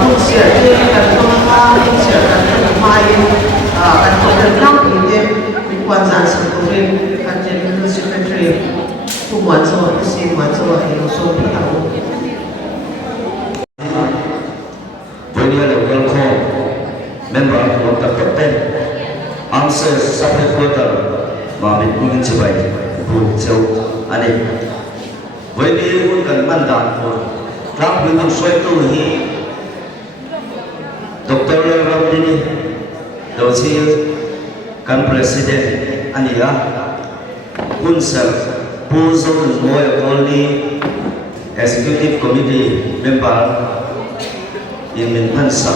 不写这个东方并且的发音跟这个当地的观察是不会跟这个 secretary 不管做不是管做有时候比较。member of the captain answer subject quarter mà mình cũng như vậy buồn châu anh em với đi cũng cần man đàn của làm việc không xoay tu hi Dr. Ramdini đầu tiên kan president anh em kun sir puzo ngồi only executive committee member in mình thân sa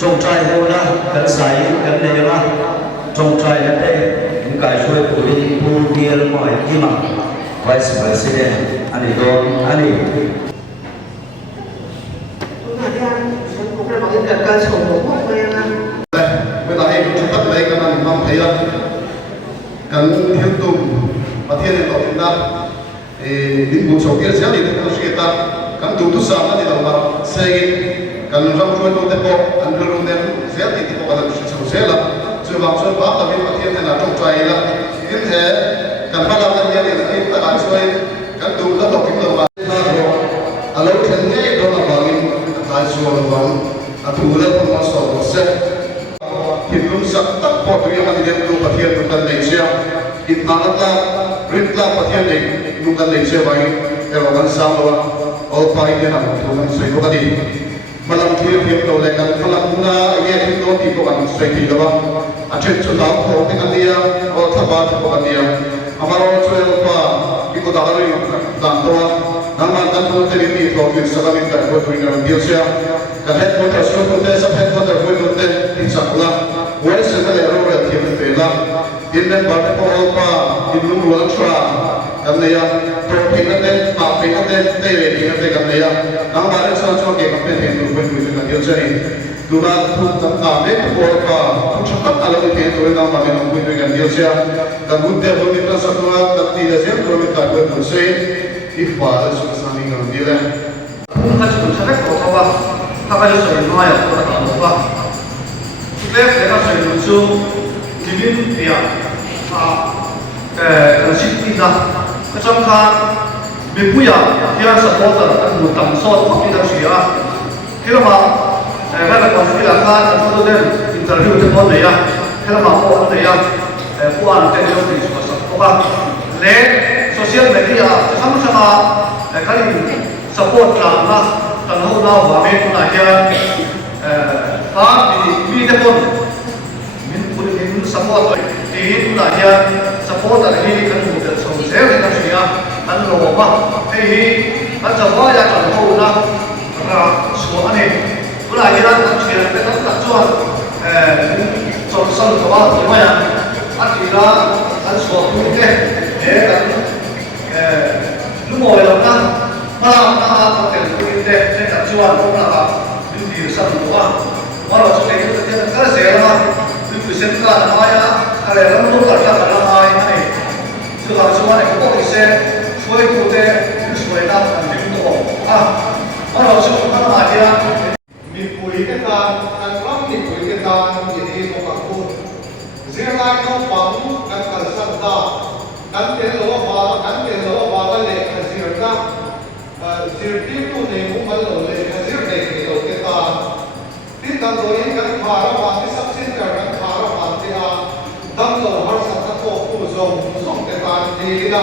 trong trai hô na cần sai cần nề na trong trai là thế những cái suy của đi bu kia mọi cái mà vice president anh ấy đó anh ấy bây giờ em chúng ta lấy cái này mong thấy là cần hiến tùng và thiên liên tục chúng ta đến một số kia sẽ đi đến một số kia ta cần tụng tu sáng thì đâu mà sẽ kan ram chuan tu te po an ru nen zel ti ti po kan su se la chu bang chuan ba ta min pathian na tong trai la in he kan ha la kan ya ni ti ta kan chuai kan du la to kim lo ba na ro a lo then ne do na ba in ta chuan bang a tu la ko ma so ko se ki lum sak tak po tu ya ma ni du pathian tu kan nei sia in na la rit la pathian nei nu kan nei sia ba in e ro kan sam lo o pa in na tu kan sei ko ka di malam thil thil to le kan malam na ye thil to ti ko an sai ti lo ba a chen chu ta ko te kan dia o tha ba ko kan dia amaro chue pa ki ko da ri dan to nan man tan to te ni to ki sa min ta ko tu ni dia sia ka het ko ta su ko te sa het ko ta ko te in sa la wo se ka le ro ra thil pe la in den ba ko pa in lu ro tra kan dia to pe na te pa pe na te le ni na te kan dia nang ba re sa cho ke ka pe the nu ko tu ni dia sia ni duna thu tam ta me ko pa thu chapat ala ke to na ma me nu ko tu kan dia sia ka bu te bo ni ta sa tu ta ti da sia to me ta ko tu se if pa su sa ni ngam dia le ka chu sa ka ko ba ka ka so ni ma ya ko ta ko ba le ka so ni chu ki bin dia ka shi ti da ka chang kha be pu ya ya supporter ka mu tam so ko ki da shi ya ki lo ma ka la ko fi la kha ta so de interview te ko de ya ki lo ma ko de ya pu an te lo ni so ko ba le social media sama sama kali support la na tan ho na wa me na ya pa di te ko min pu ni support ti na ya support la ni kan mu de so se ka shi ya an lo ma he hi an cha wa ya tan ho na ra so ane pula ya tan chi ya te ta chuan so so ko ba ti ma ya a ti la an so ku te he kan lu mo ya na ma na ko te ku te te ta chuan ko na ka du ti sa lu wa ma lo so te te ka se la du tu sen ka na ma ya ale la mo ta ta na ma ya ni so la so ma ne ko ko se foi ku te foi na an du to ma lo so ka ma ya mi pui ke ta kan ram mi pui ke ta ni ni ko ka ku zia lai no pang kan kal san ta kan te lo ba la le ka zir ta zir ti tu ne mu mal lo le ka zir ne ni lo ke ta tin kan do yin kan kha ra ba ti sab sin ka kan kha ra ba ti a dam lo har sa ta ko ku zong song ke ta ni la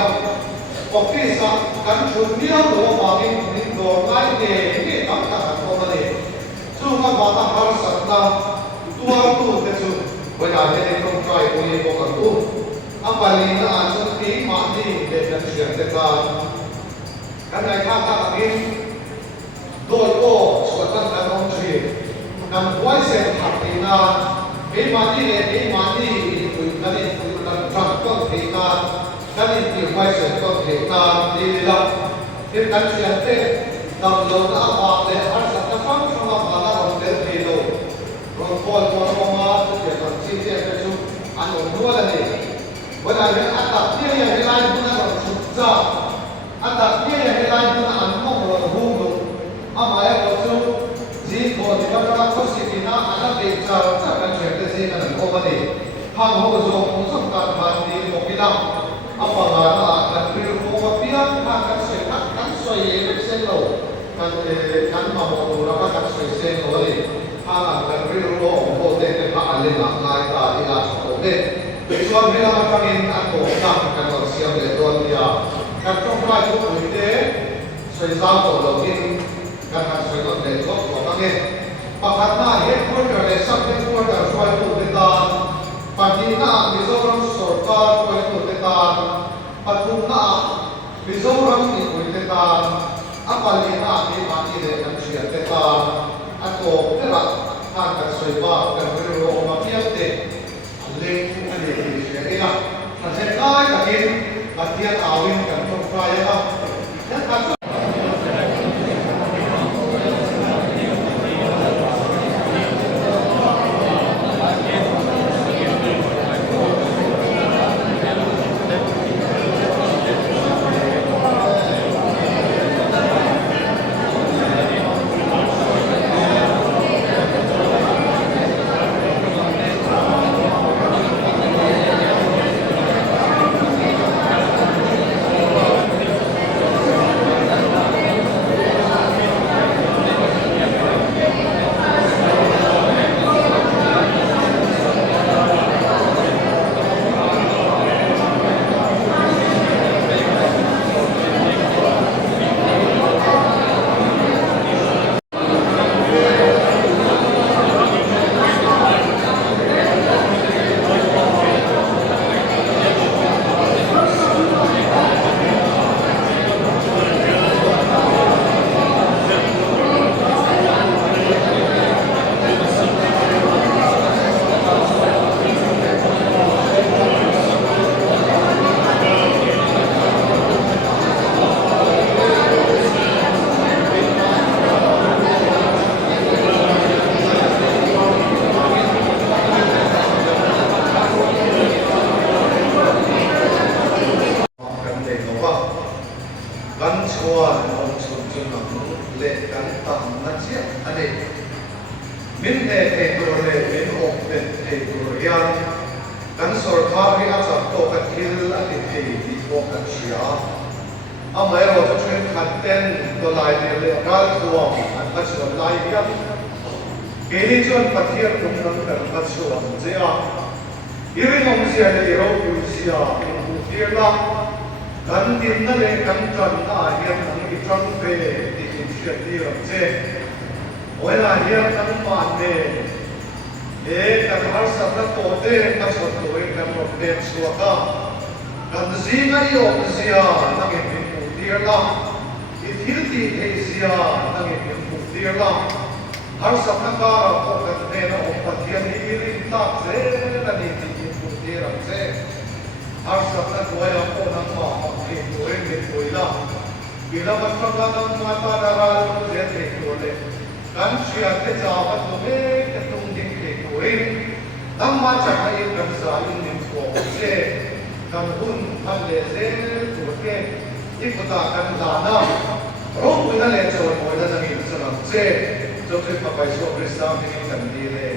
office kan chun ni lo ba ni do lai ne ni ta ta ko ma le chu ma ba ta har sa ta tua tu te chu với đại diện công trai của những bộ phận tu, anh bạn lý là anh xuất ký mà đi để nhận chuyển tiền vào. Cái này khác các anh em, đôi cô xuất thân là công trình, nằm quay xem thật thì là cái mà đi để cái mà đi thì cái này là thật công thì là cái này thì quay xem công thì là đi là cái nhận chuyển tiền nằm lớn đã vào để ăn sạch các phong trong lòng là đồng tiền thì rồi. Còn còn mà chuyện còn chi tiết cái chút anh còn mua là gì? Bây giờ những anh đặt kia nhà cái line cũng là sụt ra, anh đặt kia nhà cái line cũng là anh mong là hung rồi, anh mà em có chút hàng hồ dùng sắp cạn bàn đi một cái năm apa ngana kan bil ko pian ha kan se kan so ye se lo kan ma mo ra kan so se lo le ha kan bil ro ko te te ma ale na ngai ta ila so le chuan me la kan in a ko na kan lo siam le don ya kan trong vai ko ui te so za ko lo in kan so lo le ko ko ka nge pakhat na he ko le sa te ko da so ai ko te ta Patina Mizoram Sarkar Kualitetan Patuna Mizoram Kualitetan Apalina Imani de Kansiatetan Ako Tera Hangkat Soiba Kanwiro Mapiate Ling Ani Syariya Nasekai Takin Katian Awin Kantong Praya Dan Kansu kan chuan ong chun chun ang le kan tam na chia ani min ne te tur le min ok te tur yan kan sarkar ri a chak to ka thil ani thei ti ko kan sia a mai ro to chen khat ten to lai ne le ral thuam an ka chuan lai ya ke ni chuan pathiar tum nan kan ka chuan je a irin ong sia le ro pu sia in pu tir la kan din na le kan tran na hian ang i tran ve ti in sia ti ram che oi la hian kan ma ne kan har sa na to te ka chot to e kan ro te suwa ka kan zi na i om sia na ge min pu tir la i thil ti e sia na ge min pu tir la har sa na ka ko kan ne na om pathian hi rin ta che na ni ti in pu tir ram che har sa na ko ya ko na ma ke ko e me ko ila bila matanga na mata dara ko je te ko le kan sia te ja ba to me ke tung ding ke ko e tam ma cha ai kan sa in nim ko che kan hun han le se ko ke i ko ta kan la na ro ko na le cho ko na ni sa che cho te pa pai so re sa ni kan ni le